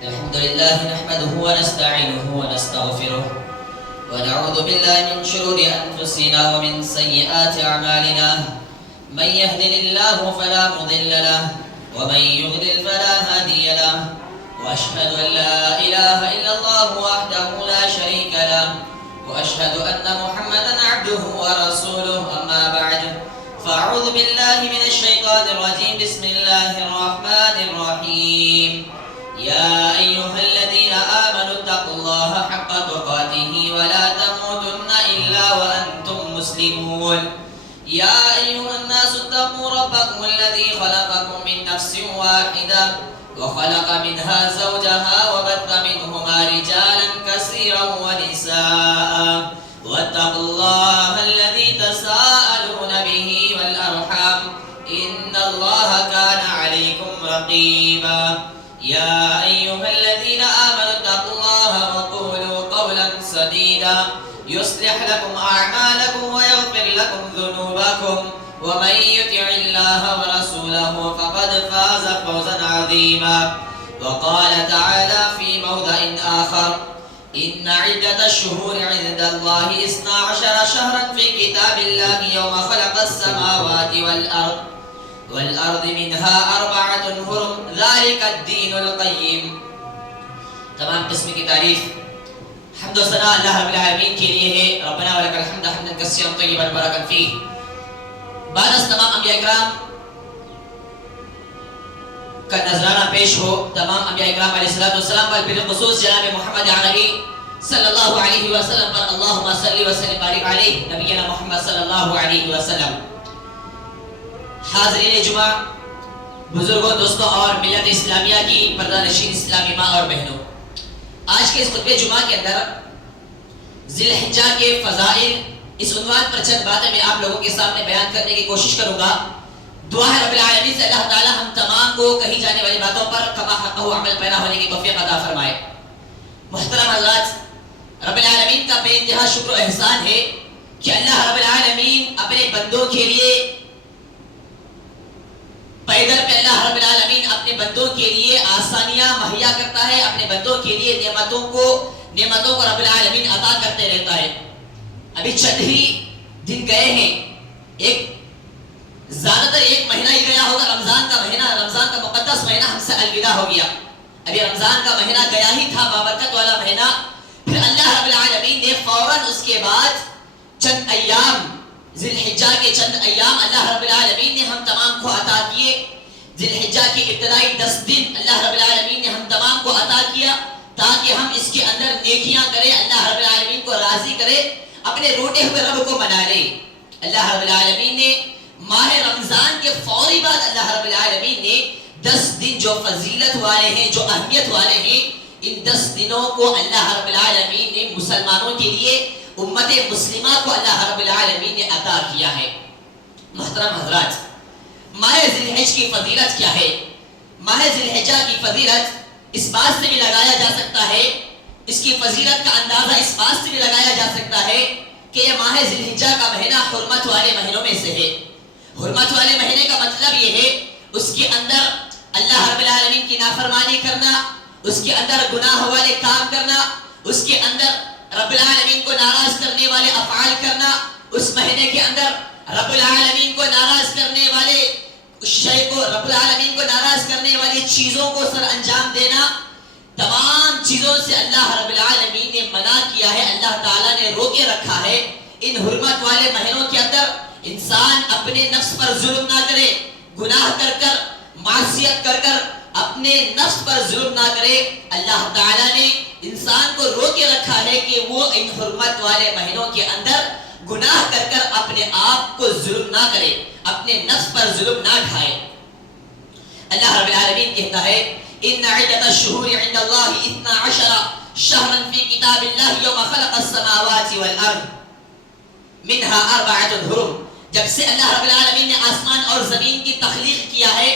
الحمد لله نحمده ونستعينه ونستغفره ونعوذ بالله من شرور أنفسنا ومن سيئات أعمالنا. من يهدن الله فلا مضل له ومن يضلل فلا هادي له. وأشهد أن لا إله إلا الله وحده لا شريك له وأشهد أن محمدا عبده ورسوله. أما بعد فأعوذ بالله من الشيطان الرجيم. بسم الله الرحمن الرحيم. يا أيها الذين آمنوا اتقوا الله حق تقاته ولا تموتن إلا وأنتم مسلمون. يا أيها الناس اتقوا ربكم الذي خلقكم من نفس واحدة وخلق منها زوجها وبث منهما رجالا كثيرا ونساء واتقوا الله الذي تساءلون به والأرحام إن الله كان عليكم رقيبا. يا أيها الذين آمنوا اتقوا الله وقولوا قولا سديدا يصلح لكم أعمالكم ويغفر لكم ذنوبكم ومن يطع الله ورسوله فقد فاز فوزا عظيما. وقال تعالى في موضع آخر: إن عدة الشهور عند الله 12 شهرا في كتاب الله يوم خلق السماوات والأرض منها 4 حرم ذلك الدين القيم. تمام قسم کی تعریف حمد و ثنا اللہ رب العالمین کے لیے ہے. ربنا ولک الحمد حمدا کثیرا طیبا مبارکا فیہ. بعد از تمام انبیاء اکرام کا نذرانہ پیش ہو تمام انبیاء اکرام علیہ السلام پر بالخصوص جناب محمد عربی صلی اللہ علیہ وسلم پر اللہم صلی وسلم بارک علیہ نبینا محمد صلی اللہ علیہ وسلم. حاضرین جمعہ، بزرگوں، دوستوں اور ملت اسلامیہ کی پردہ نشین اسلامی ماں اور بہنوں، آج کے اس خطبہ جمعہ کے اندر ذی الحجہ کے فضائل اس عنوان پر چند باتیں میں آپ لوگوں کے سامنے بیان کرنے کی کوشش کروں گا. دعا ہے رب العالمین سے اللہ تعالی ہم تمام کو کہی جانے والی باتوں پر کما حقہ عمل پیدا ہونے کی توفیق عطا فرمائے. محترم حضرات، رب العالمین کا بے انتہا شکر و احسان ہے کہ اللہ رب العالمین اپنے بندوں کے لیے پیدل پہ اللہ رب العالمین اپنے بندوں کے لیے آسانیاں مہیا کرتا ہے، اپنے بندوں کے لیے نعمتوں کو رب العالمین عطا کرتے رہتا ہے. ابھی چند ہی دن گئے ہیں، زیادہ تر ایک مہینہ ہی گیا ہوگا. رمضان کا مہینہ، رمضان کا مقدس مہینہ ہم سے الوداع ہو گیا. ابھی رمضان کا مہینہ گیا ہی تھا، بابرکت والا مہینہ. پھر اللہ رب العالمین نے فوراً اس کے بعد چند ایام، ذی الحجہ کے چند ایام اللہ رب العالمین نے ہم تمام کو عطا کیے. ذی الحجہ کے ابتدائی 10 دن اللہ رب العالمین نے ہم تمام کو عطا کیا تاکہ ہم اس کے اندر نیکیاں کریں، اللہ رب العالمین کو راضی کرے، اپنے روٹے ہوئے رب کو منا لے. اللہ رب العالمین نے ماہ رمضان کے فوری بعد اللہ رب العالمین نے 10 دن جو فضیلت والے ہیں، جو اہمیت والے ہیں، ان 10 دنوں کو اللہ رب العالمین نے مسلمانوں کے لیے، امت مسلمہ کو اللہ رب العالمین نے عطا کیا ہے. محترم حضرات، ماہ ذی الحجہ کی فضیلت کیا ہے؟ ماہ ذی الحجہ کی فضیلت اس بات سے بھی لگایا جا سکتا ہے، اس کی فضیلت کا اندازہ اس بات سے بھی لگایا جا سکتا ہے کہ یہ ماہ ذی الحجہ کا مہینہ حرمت والے مہینوں میں سے ہے. حرمت والے مہینے کا مطلب یہ ہے اس کے اندر اللہ رب العالمین کی نافرمانی کرنا، اس کے اندر گناہ والے کام کرنا، اس کے اندر رب العالمین کو ناراض کرنے والے افعال کرنا، اس مہینے کے اندر رب العالمین کو ناراض کرنے والے شے کو، رب العالمین کو ناراض کرنے والی چیزوں کو سر انجام دینا. تمام چیزوں سے اللہ رب العالمین نے منع کیا ہے، اللہ تعالیٰ نے روکے رکھا ہے. ان حرمت والے مہینوں کے اندر انسان اپنے نفس پر ظلم نہ کرے، گناہ کر کر، معصیت کر کر اپنے نفس پر ظلم نہ کرے. اللہ تعالیٰ نے انسان کو روکے رکھا ہے کہ وہ ان حرمت والے مہینوں کے اندر گناہ کر کر اپنے آپ کو ظلم نہ کرے، اپنے نفس پر ظلم نہ ڈھائے. اللہ رب العالمین کہتا ہے: ان عدۃ الشہور عند اللہ 12 شہرا فی کتاب اللہ یوم خلق السماوات والارض منها 4 حرم. جب سے اللہ رب العالمین نے آسمان اور زمین کی تخلیق کیا ہے،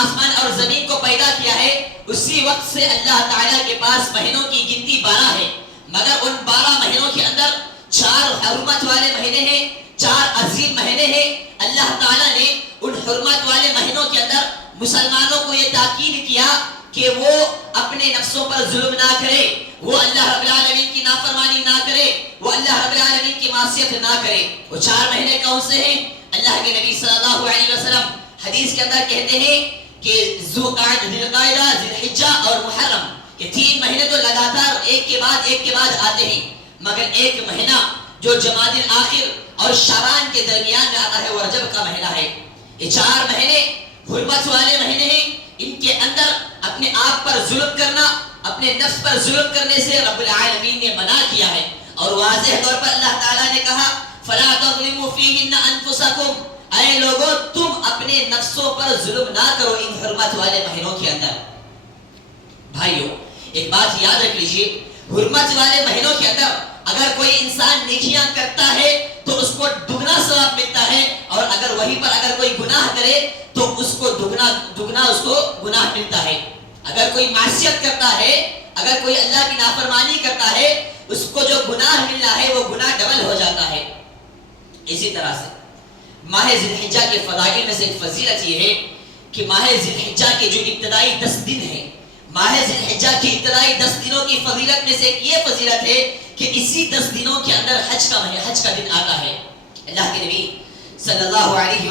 آسمان اور زمین کو پیدا کیا ہے، اسی وقت سے اللہ تعالیٰ کے پاس مہینوں کی گنتی 12 ہے. مگر ان 12 مہینوں کے اندر 4 حرمت والے مہینے ہیں، 4 عظیم مہینے ہیں. اللہ تعالیٰ نے ان حرمت والے مہینوں کے اندر مسلمانوں کو یہ تاکید کیا کہ وہ اپنے نفسوں پر ظلم نہ کرے، وہ اللہ رب العالمین کی نافرمانی نہ کرے، وہ اللہ رب العالمین کی معصیت نہ کرے۔ وہ 4 مہینے کون سے ہیں؟ اللہ کے نبی صلی اللہ علیہ وسلم حدیث کے اندر کہتے ہیں کہ ذوالقعدہ، ذی الحجہ اور محرم، یہ 3 مہینے تو لگاتار ایک کے بعد آتے ہیں، مگر ایک مہینہ جو جمادی الاخر اور شعبان کے درمیان میں آتا ہے وہ رجب کا مہینہ ہے۔ یہ 4 مہینے حرمت والے مہینے ہیں، ان کے اندر اپنے آپ پر ظلم کرنا، اپنے نفس پر ظلم کرنے سے رب العالمین نے منع کیا ہے، اور واضح طور پر اللہ تعالیٰ نے کہا فَلَا تَظْلِمُوا فِيهِنَّ أَنفُسَكُمْ، اے لوگوں تم اپنے نفسوں پر ظلم نہ کرو ان حرمت والے مہینوں کے اندر۔ بھائیو ایک بات یاد رکھ لیجئے، حرمت والے مہینوں کے اندر اگر کوئی انسان نیکیاں کرتا ہے تو اس کو دگنا ثواب ملتا ہے، اور اگر وہیں پر اگر کوئی گناہ کرے تو اس کو دگنا اس کو گناہ ملتا ہے۔ اگر کوئی معصیت کرتا ہے، اگر کوئی اللہ کی نافرمانی کرتا ہے، اس کو جو گناہ ملنا ہے وہ گناہ ڈبل ہو جاتا ہے۔ اسی طرح سے ماہ ذی الحجہ کے فضائل میں سے ایک فضیلت یہ ہے کہ ماہ ذی الحجہ کے جو ابتدائی 10 دن ہیں، ماہ ذی الحجہ کی ابتدائی 10 دنوں کی فضیلت میں سے ایک یہ فضیلت ہے کہ اسی 10 دنوں کے اندر حج کا دن آتا ہے۔ اللہ کے نبی صلی اللہ علیہ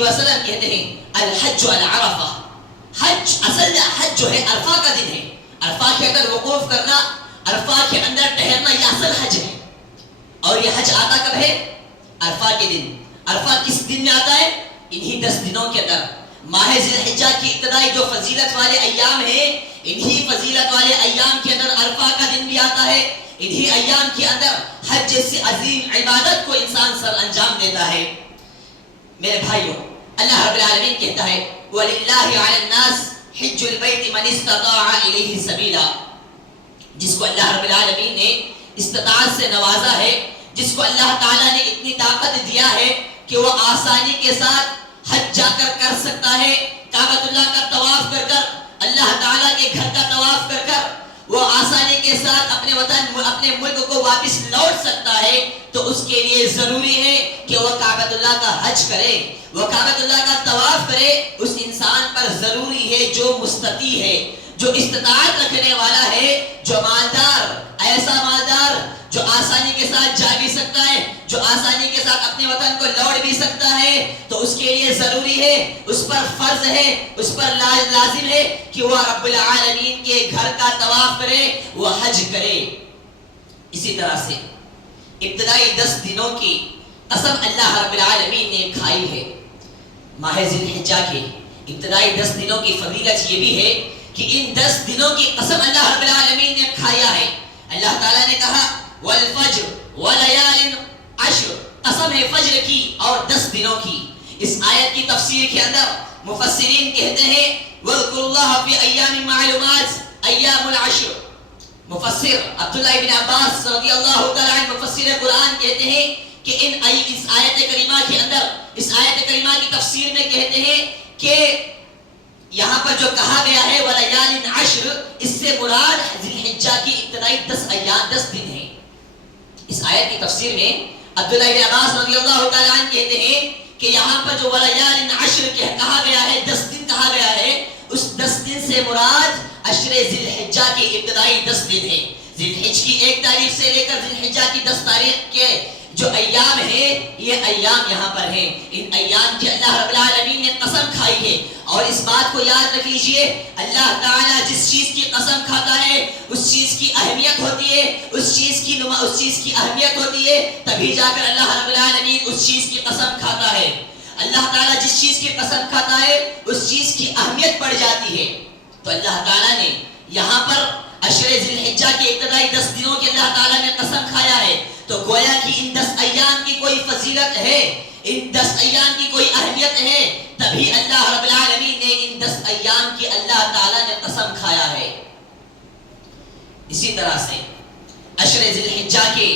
وسلم کہتے ہیں الحج العرفہ، حج اصل حج جو ہے عرفہ کا دن ہے، عرفہ کے اندر وقوف کرنا، عرفہ کے اندر ٹہرنا، یہ اصل حج ہے۔ اور یہ حج آتا کب ہے؟ عرفہ کے دن۔ عرفہ کس دن میں آتا ہے؟ انہی 10 دنوں کے اندر۔ ماہ ذی الحجہ کی ابتدائی جو فضیلت والے ایام ہیں، انہی فضیلت والے ایام کے اندر عرفہ کا دن بھی آتا ہے، انہی ایام کے اندر حج جیسی عظیم عبادت کو انسان سر انجام دیتا ہے۔ میرے بھائیوں اللہ رب العالمین کہتا ہے وَلِلَّهِ عَلَى النَّاسِ حِجُّ الْبَيْتِ مَنِ اسْتَطَاعَ إِلَيْهِ سَبِيلًا، جس کو اللہ رب العالمین نے استطاعت سے نوازا ہے، جس کو اللہ تعالیٰ نے اتنی طاقت دیا ہے کہ وہ آسانی کے ساتھ حج جا کر سکتا ہے، کعبۃ اللہ کا طواف کر اللہ تعالیٰ کے گھر کا طواف کر وہ آسانی کے ساتھ اپنے وطن، اپنے ملک کو واپس لوٹ سکتا ہے، تو اس کے لیے ضروری ہے کہ وہ کعبۃ اللہ کا حج کرے، وہ کعبۃ اللہ کا طواف کرے۔ اس انسان پر ضروری ہے جو مستطیع ہے، جو استطاعت رکھنے والا ہے، جو مالدار، ایسا مالدار جو آسانی کے ساتھ جا بھی سکتا ہے، جو آسانی کے ساتھ اپنے وطن کو لوٹ بھی سکتا ہے، تو اس کے لیے ضروری ہے، اس پر فرض ہے، اس پر لازم ہے کہ وہ رب العالمین کے گھر کا طواف کرے، وہ حج کرے۔ اسی طرح سے ابتدائی 10 دنوں کی قسم اللہ رب العالمین نے کھائی ہے۔ ماہ ذی الحجہ کے ابتدائی 10 دنوں کی فضیلت یہ بھی ہے کہ ان 10 دنوں کی قسم اللہ رب العالمین نے کھایا ہے۔ اللہ تعالیٰ نے کہا والفجر وليال عشر، قسم ہے فجر کی اور 10 دنوں کی۔ اس آیت کی تفسیر کے اندر مفسرین کہتے ہیں وَاذْكُرُوا اللَّهَ فِي أَيَّامٍ مَعْلُومَاتٍ أَيَّامُ الْعَشْرِ، مفسر عبداللہ ابن عباس رضی اللہ تعالیٰ عنہ مفسر قرآن کہتے ہیں کہ اس آیت کریمہ کے اندر، اس آیت کریمہ کی تفسیر میں کہتے ہیں کہ یہاں پر جو کہا گیا ہے وَلَيَالٍ عَشْرٍ، اس سے مراد ذی الحجہ کی ابتدائی 10 ایام 10 دن ہیں۔ اس آیت کی تفسیر میں عبداللہ ابن عباس رضی اللہ تعالیٰ عنہ کہتے ہیں کہ یہاں پر جو وَلَيَالٍ عَشْرٍ کہا گیا ہے، 10 دن کہا گیا ہے، اس 10 دن سے مراد عشر ذی الحجہ کی ابتدائی 10 دن ہیں۔ ذی الحجہ کی 1 تاریخ سے لے کر ذی الحجہ کی 10 تاریخ کے جو ایام ہیں، یہ ایام یہاں پر ہیں۔ ان ایام کی اللہ رب العالمین نے قسم کھائی ہے، اور اس بات کو یاد رکھ لیجئے اللہ تعالیٰ جس چیز کی قسم کھاتا ہے اس چیز کی اہمیت ہوتی ہے، اس چیز کی اہمیت ہوتی ہے، تبھی جا کر اللہ رب العالمین اس چیز کی قسم کھاتا ہے۔ اللہ تعالیٰ جس چیز کی قسم کھاتا ہے اس چیز کی اہمیت بڑھ جاتی ہے۔ تو اللہ تعالیٰ نے یہاں پر عشر ذی الحجہ کے ابتدائی 10 دنوں کی اللہ تعالیٰ نے قسم کھایا ہے، تو گویا کہ ان 10 ایام کی کوئی فضیلت ہے، ان 10 ایام کی کوئی اہمیت ہے، تبھی اللہ رب العالمین نے ان 10 ایام کی اللہ تعالیٰ نے قسم کھایا ہے۔ اسی طرح سے عشر ذی الحجہ کے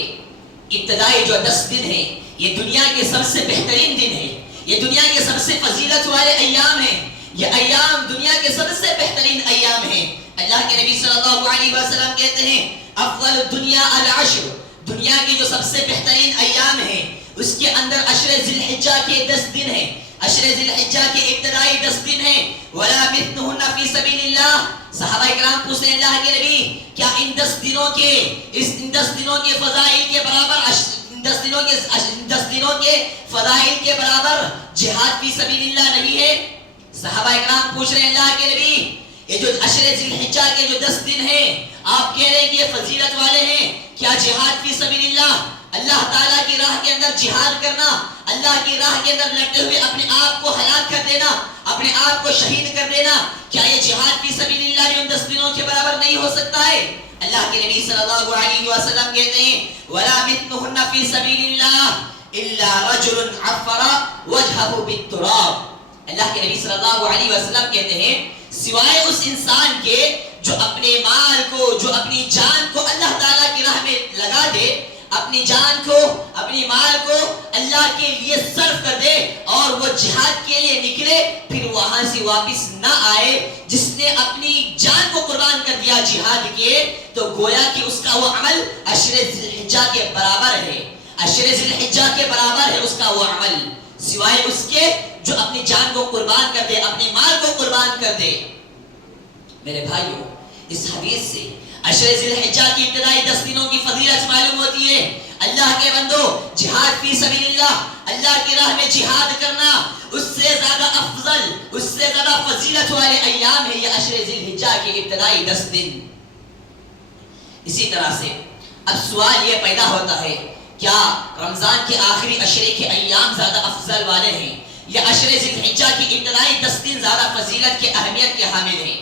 ابتدائی جو 10 دن ہیں، یہ دنیا کے سب سے بہترین دن ہیں، یہ دنیا کے سب سے فضیلت والے ایام ہیں، یہ ایام دنیا کے سب سے بہترین ایام ہیں۔ اللہ کے نبی صلی اللہ علیہ وسلم کہتے ہیں افضل الدنیا العشر، دنیا کی جو سب سے بہترین ایام ہیں اس کے اندر عشر ذی الحجہ کے 10 دن ہیں۔ عشر ذی الحجہ کے ابتدائی 10 دن ہیں. ولا مثلهن فی سبیل اللہ. صحابہ کرام پوچھتے ہیں اللہ کے نبی کیا ان 10 دنوں کے فضائل کے برابر 10 دنوں کے فضائل کے برابر جہاد فی سبیل اللہ نہیں ہے؟ صحابہ کرام پوچھ رہے ہیں اللہ کے نبی یہ جو عشر ذی الحجہ کے جو 10 دن ہیں آپ کہہ رہے ہیں کہ یہ فضیلت والے ہیں، کیا جہاد فی سبیل اللہ تعالیٰ کی راہ کے اندر جہاد کرنا، اللہ کی راہ کے اندر لڑتے ہوئے اپنے آپ کو ہلاک کر دینا، اپنے آپ کو شہید کر دینا، کیا یہ جہاد فی سبیل اللہ بھی ان 10 دنوں کے برابر نہیں ہو سکتا ہے؟ اللہ کے نبی صلی اللہ علیہ وسلم کہتے ہیں وَلَا مِثْلُهُنَّ فِي سَبِيلِ اللَّهِ إِلَّا رَجُلٌ عَفَّرَ وَجْهَهُ بِالتُّرَابِ. اللہ کے نبی صلی اللہ علیہ وسلم کہتے ہیں سوائے اس انسان کے جو اپنے مال کو، جو اپنی جان کو اللہ تعالیٰ کی راہ میں لگا دے، اپنی جان کو، اپنی مال کو اللہ کے لیے صرف کر دے اور وہ جہاد کے لیے نکلے پھر وہاں سے واپس نہ آئے، جس نے اپنی جان کو قربان کر دیا جہاد کے، تو گویا کہ اس کا وہ عمل عشر ذی الحجہ کے برابر ہے، عشر ذی الحجہ کے برابر ہے اس کا وہ عمل، سوائے اس کے جو اپنی جان کو قربان کر دے، اپنے مال کو قربان کر دے. میرے بھائیوں اس حدیث سے عشر ذی الحجہ کی ابتدائی 10 دنوں کی فضیلت معلوم ہوتی ہے. اللہ کے بندو جہاد فی سبیل اللہ کی راہ میں جہاد کرنا اس سے زیادہ افضل، اس سے زیادہ فضیلت والے ایام ہے یہ عشر ذی الحجہ کے ابتدائی 10 دن. اسی طرح سے اب سوال یہ پیدا ہوتا ہے کیا رمضان کے آخری عشرے کے ایام زیادہ افضل والے ہیں یا عشر ذی الحجہ کی ابتدائی 10 دن زیادہ فضیلت کے اہمیت کے حامل ہیں؟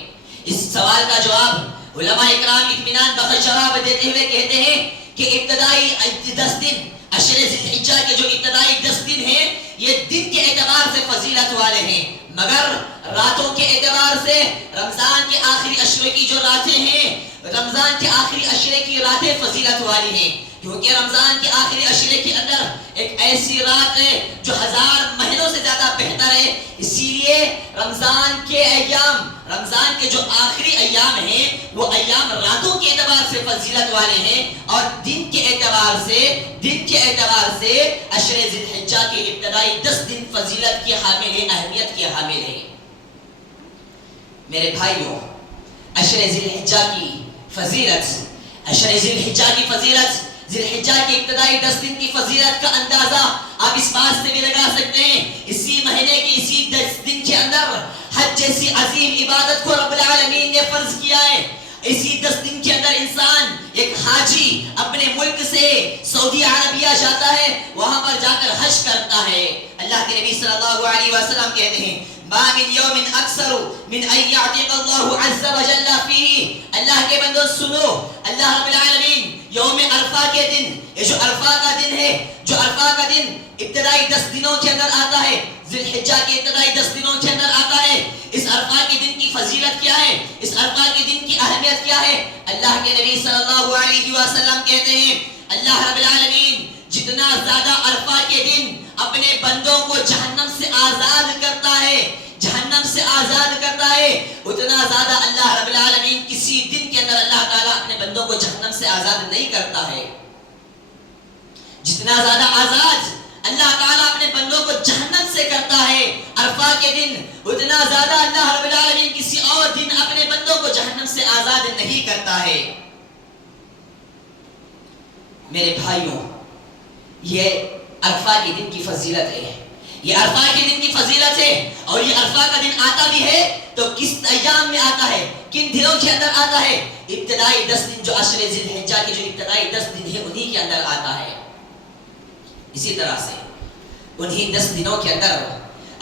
اس سوال کا جواب علماء اکرام اطمینان بخش جواب دیتے ہوئے کہتے ہیں کہ ابتدائی 10 دن عشر ذی الحجہ کے جو ابتدائی 10 دن ہیں یہ دن کے اعتبار سے فضیلت والے ہیں، مگر راتوں کے اعتبار سے رمضان کے آخری عشرے کی جو راتیں ہیں، رمضان کے آخری عشرے کی راتیں فضیلت والی ہیں، کیونکہ رمضان کے آخری عشرے کے اندر ایک ایسی رات ہے جو 1000 مہینوں سے زیادہ بہتر ہے. اسی لیے رمضان کے ایام، رمضان کے جو آخری ایام ہیں وہ ایام راتوں کے اعتبار سے فضیلت والے ہیں اور دن کے اعتبار سے عشر ذی الحجہ کے ابتدائی 10 دن فضیلت کے حامل ہیں، اہمیت کے حامل ہیں. میرے بھائیوں عشر ذی الحجہ کی فضیلت ذی الحجہ کے ابتدائی 10 دن کی فضیلت کا اندازہ آپ اس بات سے بھی لگا سکتے ہیں اسی مہینے کے اسی 10 دن کے اندر حج جیسی عظیم عبادت کو رب العالمین نے فرض کیا ہے. اسی 10 دن کے اندر انسان ایک حاجی اپنے ملک سے سعودی عربیہ جاتا ہے، وہاں پر جا کر حج کرتا ہے. اللہ کے نبی صلی اللہ علیہ وسلم کہتے ہیں ما من یوم اکثر من ان یعتق اللہ عز وجل فیہ. اللہ کے بندو سنو، اللہ رب العالمین یوم عرفہ کے دن، یہ جو عرفہ کا دن ہے، جو عرفہ کا دن ابتدائی 10 دنوں کے اندر آتا ہے، ذی الحجہ کے ابتدائی 10 دنوں کے اندر آتا ہے. اس عرفہ کے دن کی فضیلت کیا ہے؟ اس عرفہ کے دن کی اہمیت کیا ہے؟ اللہ کے نبی صلی اللہ علیہ وسلم کہتے ہیں اللہ رب العالمین جتنا زیادہ عرفہ کے دن اپنے بندوں کو جہنم سے آزاد کرتا ہے، اتنا زیادہ اللہ رب العالمین کسی دن کے اندر اللہ تعالیٰ اپنے بندوں کو جہنم سے آزاد نہیں کرتا ہے. جتنا زیادہ آزاد اللہ تعالیٰ اپنے بندوں کو جہنم سے کرتا ہے عرفہ کے دن، اتنا زیادہ اللہ رب العالمین کسی اور دن اپنے بندوں کو جہنم سے آزاد نہیں کرتا ہے. میرے بھائیوں یہ عرفہ کے دن کی فضیلت ہے، یہ عرفہ کے دن کی فضیلت ہے. اور یہ عرفہ کا دن آتا بھی ہے تو کس ایام میں آتا ہے، کن دنوں کے اندر آتا ہے؟ ابتدائی 10 دن جو عشر ذی الحجہ کے جو ابتدائی 10 دن ہے انہی کے اندر آتا ہے. اسی طرح سے انہی 10 دنوں کے اندر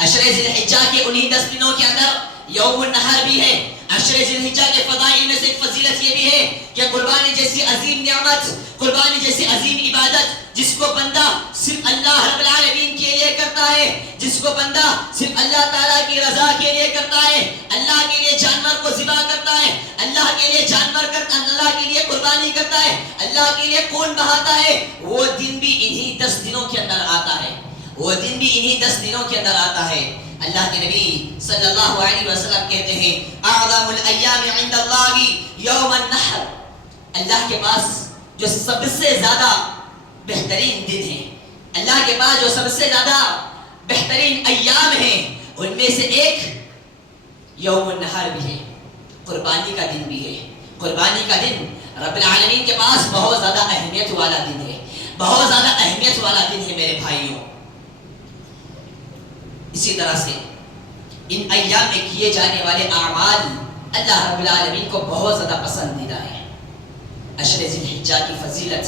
عشر ذی الحجہ کے انہی 10 دنوں کے اندر یوم النحر بھی ہے. عشر ذی الحجہ کے فضائل میں سے ایک فضیلت یہ بھی ہے کہ قربانی جیسی عظیم نعمت، قربانی جیسی عظیم عبادت جس کو بندہ صرف اللہ رب العالمین کے لیے کرتا ہے، جس کو بندہ صرف اللہ تعالیٰ کی رضا کے لیے کرتا ہے، اللہ کے لیے جانور کو ذبح کرتا ہے، اللہ کے لیے اللہ کے لیے قربانی کرتا ہے، اللہ کے لیے خون بہاتا ہے، وہ دن بھی انہی 10 دنوں کے اندر آتا ہے، وہ دن بھی انہی 10 دنوں کے اندر آتا ہے. اللہ کے نبی صلی اللہ علیہ وسلم کہتے ہیں اعظم الایام عند اللہ یوم النحر. اللہ کے پاس جو سب سے زیادہ بہترین دن ہے، اللہ کے پاس جو سب سے زیادہ بہترین ایام ہیں، ان میں سے ایک یوم النحر بھی ہے، قربانی کا دن بھی ہے۔ قربانی کا دن رب العالمین کے پاس بہت زیادہ اہمیت والا دن ہے، بہت زیادہ اہمیت والا دن ہے میرے بھائیوں۔ اسی طرح سے ان ایام میں کیے جانے والے اعمال اللہ رب العالمین کو بہت زیادہ پسندیدہ ہیں۔ عشر ذی الحجہ کی فضیلت،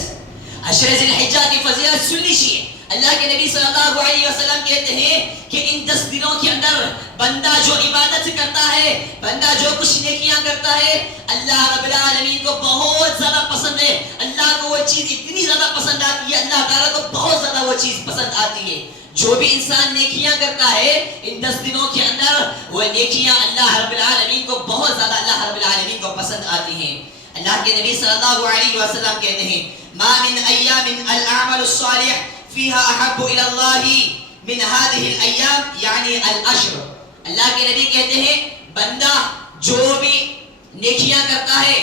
عشر ذی الحجہ کی فضیلت سن لیجیے۔ اللہ کے نبی صلی اللہ علیہ وسلم کہتے ہیں کہ ان 10 دنوں کے اندر بندہ جو عبادت کرتا ہے، بندہ جو کچھ نیکیاں کرتا ہے، اللہ رب العالمین کو بہت زیادہ پسند ہے۔ اللہ کو وہ چیز اتنی زیادہ پسند آتی ہے، اللہ تعالیٰ کو بہت زیادہ وہ چیز پسند آتی ہے۔ جو بھی انسان نیکیاں کرتا ہے ان 10 دنوں کے اندر، وہ نیکیاں اللہ رب العالمین کو بہت زیادہ اللہ رب العالمین کو پسند آتی ہیں۔ اللہ کے نبی صلی اللہ علیہ وسلم کہتے ہیں ما من ایام الاعمال الصالح فيها احب الى الله من هذه الايام یعنی العشر۔ اللہ کے نبی کہتے ہیں بندہ جو بھی نیکیاں کرتا ہے،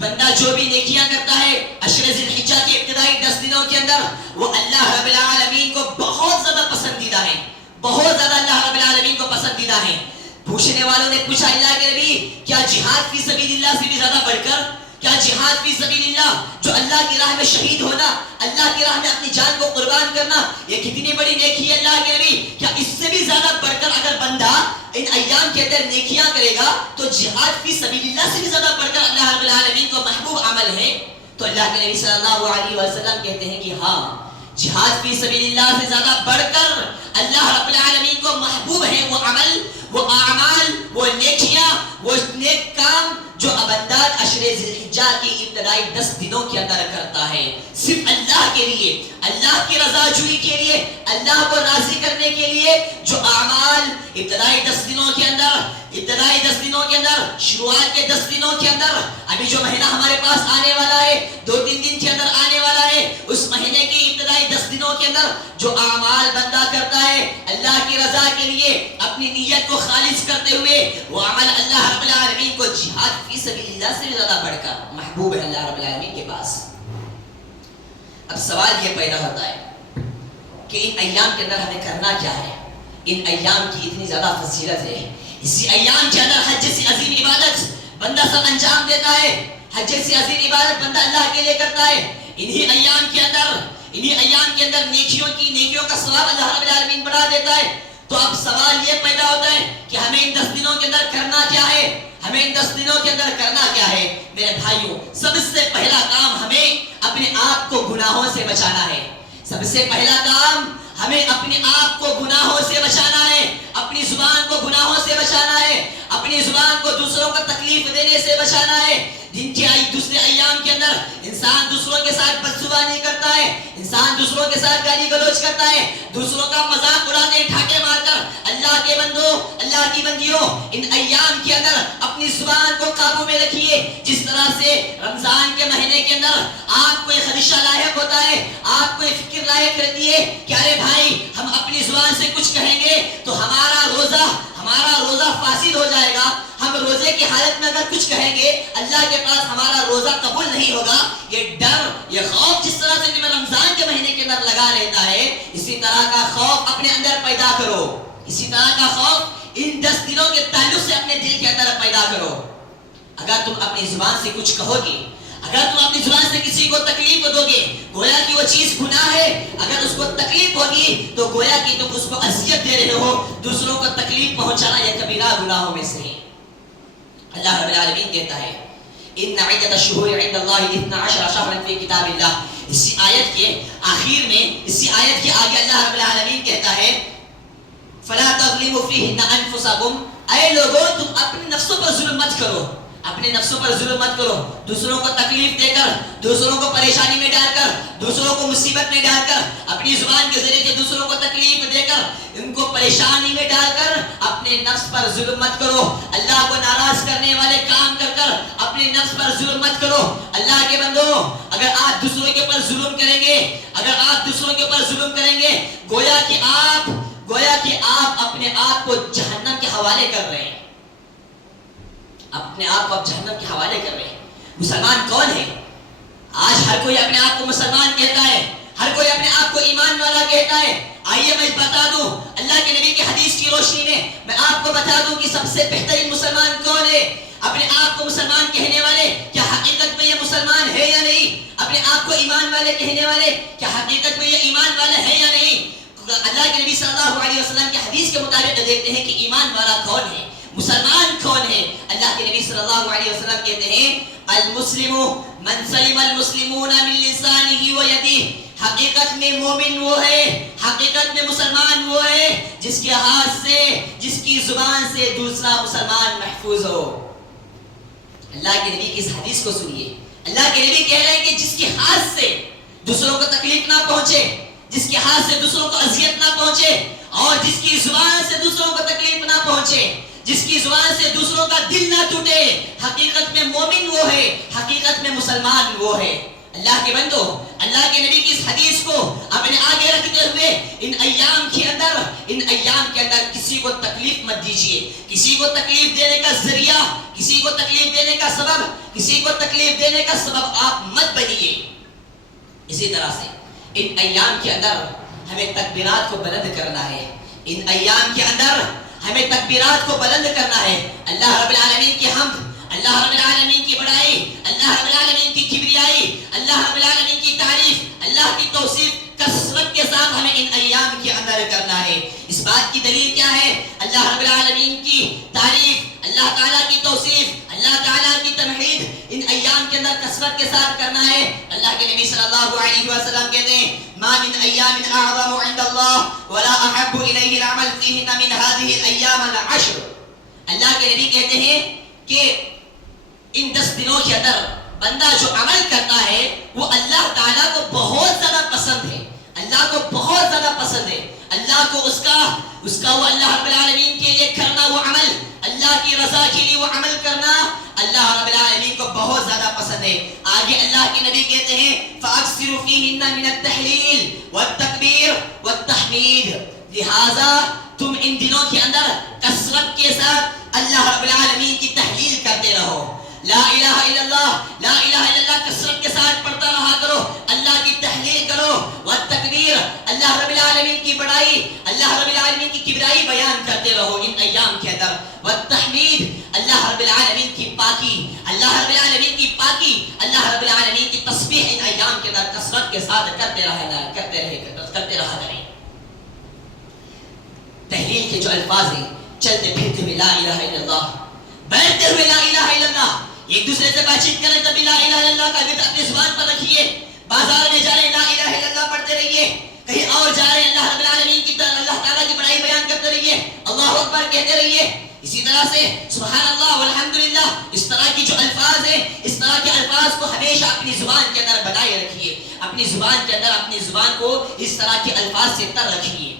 بندہ جو بھی نیکیاں کرتا ہے عشر ذی الحجہ کے ابتدائی 10 دنوں کے اندر، وہ اللہ رب العالمین کو بہت زیادہ پسندیدہ ہے، بہت زیادہ اللہ رب العالمین کو پسندیدہ ہے۔ پوچھنے والوں نے پوچھا اللہ کے نبی کیا جہاد فی سبیل اللہ سے بھی زیادہ بڑھ کر، کیا جہاد فی سبیل اللہ جو اللہ کی راہ میں شہید ہونا، اللہ کی راہ میں اپنی جان کو قربان کرنا، یہ کتنی بڑی نیکی ہے اللہ کے نبی، کیا اس سے بھی زیادہ بڑھ کر اگر بندہ ان ایام کے اندر نیکیاں کرے گا تو جہاد فی سبیل اللہ سے بھی زیادہ بڑھ کر اللہ رب العالمین کو محبوب عمل ہے؟ تو اللہ کے نبی صلی اللہ علیہ وسلم کہتے ہیں کہ ہاں، جہاد فی سبیل اللہ سے زیادہ بڑھ کر اللہ رب العالمین کو محبوب ہے وہ عمل، وہ اعمال، وہ نیکیاں، وہ نیک کام جو بندہ عشر ذی الحجہ کی ابتدائی 10 دنوں کے اندر کرتا ہے، صرف اللہ کے لیے، اللہ کی رضا جوئی کے لیے، اللہ کو راضی کرنے کے لیے جو اعمال ابتدائی 10 دنوں کے اندر، ابتدائی 10 دنوں کے اندر، شروعات کے 10 دنوں کے اندر، ابھی جو مہینہ ہمارے پاس آنے والا ہے، 2-3 دن کے اندر آنے والا ہے، اس مہینے کی ابتدائی 10 دنوں کے اندر جو اعمال بندہ کرتا ہے اللہ کی رضا کے لیے، اپنی نیت کو خالص کرتے ہوئے، وہ عمل اللہ رب العالمین کو جہاد فی سبیل اللہ سے بھی زیادہ بڑھ کر محبوب ہے اللہ رب العالمین کے پاس۔ اب سوال یہ پیدا ہوتا ہے کہ ان ایام کے اندر ہمیں کرنا کیا ہے؟ ان ایام کی اتنی زیادہ فضیلت ہے، اسی ایام کے اندر حج جیسی عظیم عبادت بندہ سب انجام دیتا ہے، حج جیسی عظیم عبادت بندہ اللہ کے لیے کرتا ہے۔ انہی ایام کے اندر نیکیوں کا ثواب اللہ رب العالمین بڑھا دیتا ہے۔ تو اب سوال یہ پیدا ہوتا ہے کہ ہمیں ان 10 دنوں کے اندر کرنا کیا ہے؟ ہمیں ان 10 دنوں کے اندر کرنا کیا ہے؟ میرے بھائیوں، سب سے پہلا کام ہمیں اپنے آپ کو گناہوں سے بچانا ہے۔ سب سے پہلا کام ہمیں اپنے آپ کو گناہوں سے بچانا ہے، اپنی زبان کو گناہوں سے بچانا ہے، اپنی زبان کو دوسروں کو تکلیف دینے سے بچانا ہے۔ دن کے دوسرے ایام کے اندر انسان دوسروں کے ساتھ بدزبانی کرتا ہے، انسان دوسروں کے ساتھ گالی گلوچ کرتا ہے، دوسروں کا مذاق اڑانے ٹھاکے مار کر۔ اللہ کے بندوں، اللہ کی بندیوں، ان ایام کے اندر اپنی زبان کو قابو میں رکھیے۔ جس طرح سے رمضان کے مہینے کے اندر آپ کو ایک خدشہ لاحق ہوتا ہے، آپ کو ایک فکر لاحق رہتی ہے کہ ارے بھائی ہم اپنی زبان سے کچھ کہیں گے تو ہمارا روزہ فاسد ہو جائے گا، ہم روزے کی حالت میں اگر کچھ کہیں گے اللہ کے پاس ہمارا روزہ قبول نہیں ہوگا۔ یہ ڈر، یہ خوف جس طرح سے رمضان کے مہینے کے اندر لگا رہتا ہے، اسی طرح کا خوف اپنے اندر پیدا کرو، اسی طرح کا خوف ان 10 دنوں کے تعلق سے اپنے دل کے اندر پیدا کرو۔ اگر تم اپنی زبان سے کچھ کہو گے، اگر تم اپنی زبان سے کسی کو تکلیف دو گے، گویا کہ وہ چیز گناہ ہے، اگر اس کو تکلیف ہوگی تو گویا کہ تم اس کو اذیت دے رہے ہو، دوسروں کو تکلیف پہنچانا یہ کبیرہ گناہوں میں سے ہے۔ اللہ رب العالمین کہتا ہے ان عدۃ الشہور عند اللہ 12 شہرا فی کتاب اللہ۔ اسی آیت کے آخر میں، اسی آیت کے آگے اللہ رب العالمین کہتا ہے فلا تظلموا فیہن انفسکم، اے لوگوں تم اپنے نفسوں پر ظلم مت کرو، اپنے نفسوں پر ظلم مت کرو، دوسروں کو تکلیف دے کر، دوسروں کو پریشانی میں ڈال کر، دوسروں کو مصیبت میں ڈال کر، اپنی زبان کے ذریعے سے دوسروں کو تکلیف دے کر، ان کو پریشانی میں ڈال کر اپنے نفس پر ظلم مت کرو۔ اللہ کو ناراض کرنے والے کام کر کر اپنے نفس پر ظلم مت کرو۔ اللہ کے بندو، اگر آپ دوسروں کے اوپر ظلم کریں گے، اگر آپ دوسروں کے اوپر ظلم کریں گے، گویا کہ آپ اپنے آپ کو جہنم کے حوالے کر رہے ہیں، اپنے آپ کو آپ جہنم کے حوالے کر رہے ہیں۔ مسلمان کون ہے؟ آج ہر کوئی اپنے آپ کو مسلمان کہتا ہے، ہر کوئی اپنے آپ کو ایمان والا کہتا ہے۔ آئیے میں بتا دوں اللہ کے نبی کی حدیث کی روشنی میں آپ کو بتا دوں کہ سب سے بہترین مسلمان کون ہے؟ اپنے آپ کو مسلمان کہنے والے کیا حقیقت میں یہ مسلمان ہے یا نہیں؟ اپنے آپ کو ایمان والے کہنے والے کیا حقیقت میں یہ ایمان والا ہے یا نہیں؟ اللہ کے نبی صلی اللہ علیہ وسلم کی حدیث کے مطابق دیکھتے ہیں کہ ایمان والا کون ہے، مسلمان کون ہے؟ اللہ کے نبی صلی اللہ علیہ وسلم کہتے ہیں المسلم من سلم المسلمون من لسانه ويده، حقیقت میں مومن وہ ہے، حقیقت میں مسلمان وہ ہے جس کے ہاتھ سے، جس کی زبان سے دوسرا مسلمان محفوظ ہو۔ اللہ کے نبی کی اس حدیث کو سنیے، اللہ کے نبی کہہ رہے ہیں کہ جس کے ہاتھ سے دوسروں کو تکلیف نہ پہنچے، جس کے ہاتھ سے دوسروں کو اذیت نہ پہنچے، اور جس کی زبان سے دوسروں کو تکلیف نہ پہنچے، جس کی زبان سے دوسروں کا دل نہ ٹوٹے، حقیقت میں مومن وہ ہے، حقیقت میں مسلمان وہ ہے۔ اللہ کے بندو، اللہ کے نبی کی اس حدیث کو اپنے آگے رکھتے ہوئے ان ایام کے اندر کسی کو تکلیف مت دیجیے، کسی کو تکلیف دینے کا ذریعہ، کسی کو تکلیف دینے کا سبب، کسی کو تکلیف دینے کا سبب آپ مت بنیے۔ اسی طرح سے ان ایام کے اندر ہمیں تکبیرات کو بلند کرنا ہے، ان ایام کے اندر ہمیں تکبیرات کو بلند کرنا ہے۔ اللہ رب العالمین کی حمد، اللہ رب العالمین کی بڑائی، اللہ رب العالمین کی کبریائی، اللہ رب العالمین کی تعریف، اللہ کی توصیف کثرت کے ساتھ ہمیں ان ایام کے اندر کرنا ہے۔ اس بات کی دلیل کیا ہے؟ اللہ رب العالمین کی تعریف، اللہ تعالیٰ کی توصیف، اللہ تعالیٰ کی تمحید ان ایام کے اندر کثرت کے ساتھ کرنا ہے۔ اللہ کے نبی صلی اللہ علیہ وسلم کہتے ہیں ما من ایام اعظم عند اللہ ولا احب الیہ العمل فیہن من هذه الایام العشر۔ اللہ کے نبی کہتے ہیں کہ ان 10 دنوں کے اندر بندہ جو عمل کرتا ہے وہ اللہ تعالیٰ کو بہت زیادہ پسند ہے، اللہ کو بہت زیادہ پسند ہے، اللہ کو اس کا وہ اللہ رب العالمین کے لیے کرنا وہ عمل، اللہ کی رضا کے لیے وہ عمل کرنا اللہ رب العالمین کو بہت زیادہ پسند ہے۔ آگے اللہ کے نبی کہتے ہیں فَأَكْثِرُوا فِيهِنَّ مِنَ التَّحْلِيلِ وَالتَّكْبِيرِ وَالتَّحْمِيدِ، لہذا تم ان دنوں کے اندر کثرت کے ساتھ اللہ رب العالمین کی تحلیل کرتے رہو، لا الہ الا اللہ، لا الہ الا اللہ کثرت کے ساتھ پڑھتا رہا کرو، اللہ کی تحلیل کرو، والتکبیر اللہ رب العالمین کی بڑائی، اللہ رب العالمین کی کبریائی بیان کرتے رہو ان ایام کے اندر، والتحمید اللہ رب العالمین کی پاکی، اللہ رب العالمین کی پاکی، اللہ رب العالمین کی تسبیح ان ایام کے اندر کثرت کے ساتھ کرتے رہا کریں۔ تحلیل کے جو الفاظ ہیں، چلتے پھرتے ہوئے لا الہ الا اللہ، بیٹھتے ہوئے لا الہ الا اللہ، ایک دوسرے سے بات چیت کریں تبھی لا الہ الا اللہ کا ورد اپنی زبان پر رکھیے، بازار میں جا رہے ہیں لا الہ الا اللہ پڑھتے رہیے، کہیں اور جا رہے ہیں اللہ رب العالمین کی اللہ تعالیٰ کی بڑائی بیان کرتے رہیے، اللہ اکبر کہتے رہیے۔ اسی طرح سے سبحان اللہ والحمدللہ، اس طرح کی جو الفاظ ہیں، اس طرح کے الفاظ کو ہمیشہ اپنی زبان کے اندر بنائے رکھیے، اپنی زبان کے اندر اپنی زبان کو اس طرح کے الفاظ سے تر رکھیے۔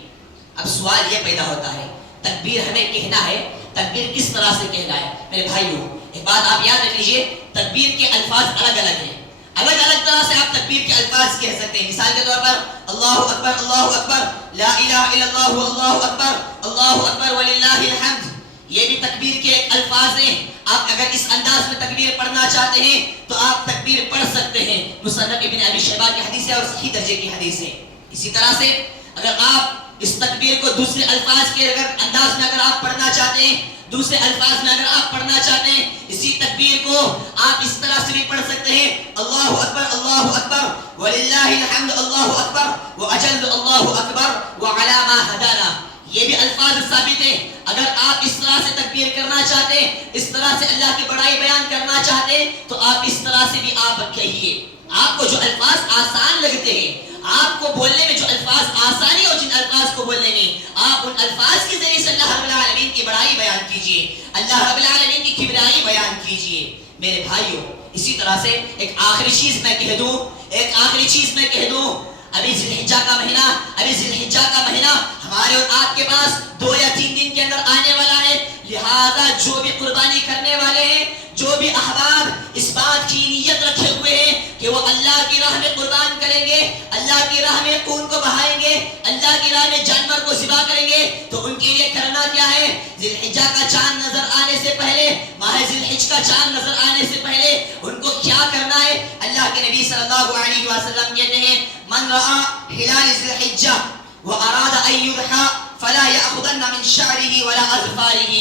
اب سوال یہ پیدا ہوتا ہے تکبیر ہمیں کہنا ہے، تکبیر کس طرح سے کہنا ہے؟ میرے بھائیوں ایک بات آپ یاد رکھ لیجئے، تکبیر کے الفاظ الگ الگ ہیں، الگ الگ طرح سے آپ تکبیر کے الفاظ کہہ سکتے ہیں۔ مثال کے طور پر اللہ اکبر، اللہ اکبر، لا الہ الا اللہ، اللہ اکبر، اللہ اکبر وللہ الحمد، یہ بھی تکبیر کے الفاظ ہیں۔ آپ اگر اس انداز میں تکبیر پڑھنا چاہتے ہیں تو آپ تکبیر پڑھ سکتے ہیں، مصنف ابن ابی شیبہ کی حدیث ہے اور صحیح درجے کی حدیث ہے۔ اسی طرح سے اگر آپ اس تکبیر کو دوسرے الفاظ کے انداز میں اگر آپ پڑھنا چاہتے ہیں، دوسرے الفاظ میں اگر آپ پڑھنا چاہتے ہیں، اسی تکبیر کو آپ اس طرح سے بھی پڑھ سکتے ہیں اللہ اکبر وللہ الحمد، اللہ اکبر واجل اللہ اکبر وعلی ما ہدانا، یہ بھی الفاظ ثابت ہیں۔ اگر آپ اس طرح سے تکبیر کرنا چاہتے ہیں، اس طرح سے اللہ کی بڑائی بیان کرنا چاہتے ہیں تو آپ اس طرح سے بھی آپ کہیے۔ آپ کو جو الفاظ آسان لگتے ہیں، آپ کو بولنے میں جو الفاظ آسانی ہو، جن الفاظ کو بولنے میں آپ ان الفاظ کے ذریعے سے اللہ رب العالمین کی بڑائی بیان کیجئے، اللہ رب العالمین کی کبریائی بیان کیجئے۔ میرے بھائیوں اسی طرح سے ایک آخری چیز میں کہہ دوں، ابھی ذی الحجہ کا مہینہ ہمارے اور آپ کے پاس 2 یا 3 دن کے اندر آنے والا ہے، لہذا جو بھی قربانی کرنے والے ہیں، جو بھی احباب اس بات کی نیت رکھے ہوئے ہیں کہ وہ اللہ کی راہ میں قربان کریں گے، اللہ کی راہ میں خون کو بہائیں گے، اللہ کی راہ میں جانور کو ذبح کریں گے، تو ان کے لیے کرنا کیا ہے؟ ذی الحجہ کا چاند نظر آنے سے پہلے، ماہ ذی الحجہ کا چاند نظر آنے سے پہلے ان کو کیا کرنا ہے؟ اللہ کے نبی صلی اللہ علیہ وسلم کہتے ہیں من رأى ہلال ذی الحجہ وأراد أن يضحى فلا يأخذن من شعره ولا أظفاره.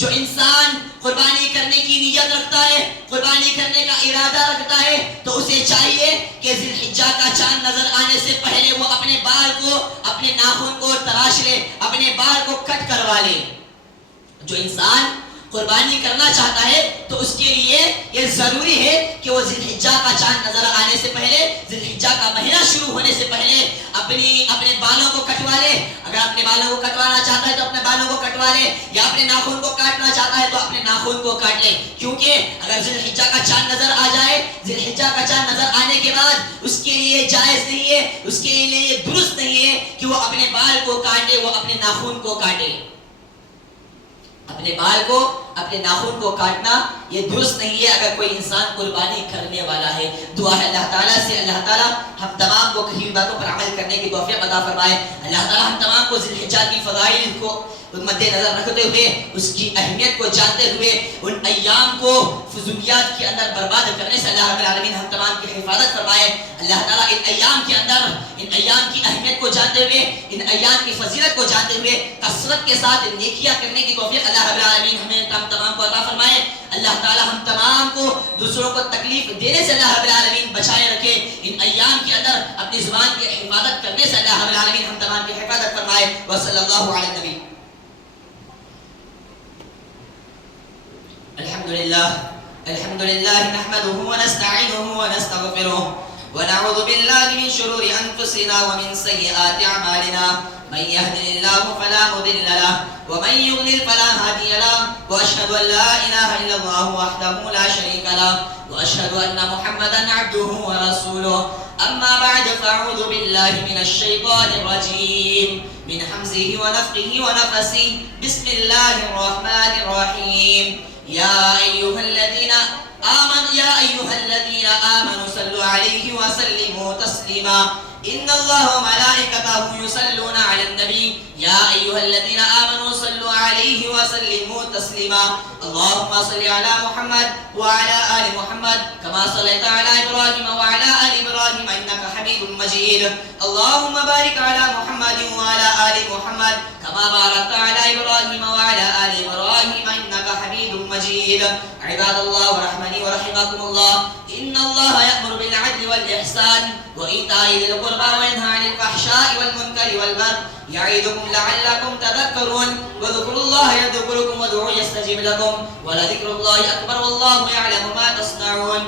جو انسان قربانی کرنے کی نیت رکھتا ہے، قربانی کرنے کا ارادہ رکھتا ہے، تو اسے چاہیے کہ ذی الحجہ کا چاند نظر آنے سے پہلے وہ اپنے بال کو، اپنے ناخن کو تراش لے، اپنے بال کو کٹ کروا لے. جو انسان قربانی کرنا چاہتا ہے تو اس کے لیے یہ ضروری ہے کہ وہ ذی الحجہ کا چاند نظر آنے سے پہلے، ذی الحجہ کا مہینہ شروع ہونے سے پہلے اپنے بالوں کو کٹوا لے. اگر اپنے بالوں کو کٹوانا چاہتا ہے تو اپنے بالوں کو کٹوا لے، یا اپنے ناخن کو کاٹنا چاہتا ہے تو اپنے ناخن کو کاٹ لے. کیونکہ اگر ذی الحجہ کا چاند نظر آ جائے، ذی الحجہ کا چاند نظر آنے کے بعد اس کے لیے جائز نہیں ہے، اس کے لیے درست نہیں ہے کہ وہ اپنے بال کو کاٹے، وہ اپنے ناخن کو کاٹے. اپنے بال کو، اپنے ناخن کو کاٹنا یہ درست نہیں ہے اگر کوئی انسان قربانی کرنے والا ہے. دعا ہے اللہ تعالیٰ سے اللہ تعالیٰ ہم تمام کو کہی ہوئی باتوں پر عمل کرنے کی توفیق عطا فرمائے. اللہ تعالیٰ ہم تمام کو ذی الحجہ کی فضائل کو مد نظر رکھتے ہوئے، اس کی اہمیت کو جانتے ہوئے، ان ایام کو فضولیات کے اندر برباد کرنے سے اللہ رب العالمین ہم تمام کی حفاظت فرمائے. اللہ تعالیٰ ان ایام کے اندر، ان ایام کی اہمیت کو جانتے ہوئے، ان ایام کی فضیلت کو جانتے ہوئے کثرت کے ساتھ نیکیاں کرنے کی توفیق اللہ رب العالمین ہمیں تمام کو عطا فرمائے. اللہ تعالیٰ ہم تمام کو دوسروں کو تکلیف دینے سے اللہ رب العالمین بچائے رکھے. ان ایام کے اندر اپنی زبان کی حفاظت کرنے سے اللہ رب العالمین ہم تمام کی حفاظت فرمائے. وصلی اللہ علی النبی. الحمد لله نحمده ونستعينه ونستغفره ونعوذ بالله من شرور أنفسنا ومن سيئات أعمالنا. من يهده الله فلا مضل له ومن يضلل فلا هادي له. وأشهد أن لا إله إلا الله وحده لا شريك له وأشهد أن محمدا عبده ورسوله. أما بعد فأعوذ بالله من الشيطان الرجيم من حمزه ونفخه ونفسه. بسم الله الرحمن الرحيم. يا أيها الذين آمنوا صلوا عليه وسلموا تسليما. إن الله وملائكته يصلون على النبي. يا أيها الذين آمنوا صلوا عليه وسلموا تسليما. اللهم صل على محمد وعلى آل محمد كما صليت على إبراهيم وعلى آل إبراهيم إنك حميد مجيد. اللهم بارك على محمد وعلى آل محمد كما باركت على إبراهيم وعلى آل إبراهيم إنك حميد مجيد. عباد الله رحمني ورحمكم الله، إن الله يأمر بالعدل والإحسان وإيتاء ذي القربى وينهى عن الفحشاء والمنكر والبغي يعظكم لعلكم تذكرون. واذكروا الله يذكركم وادعوه يستجيب لكم ولذكر الله أكبر والله يعلم ما تصنعون.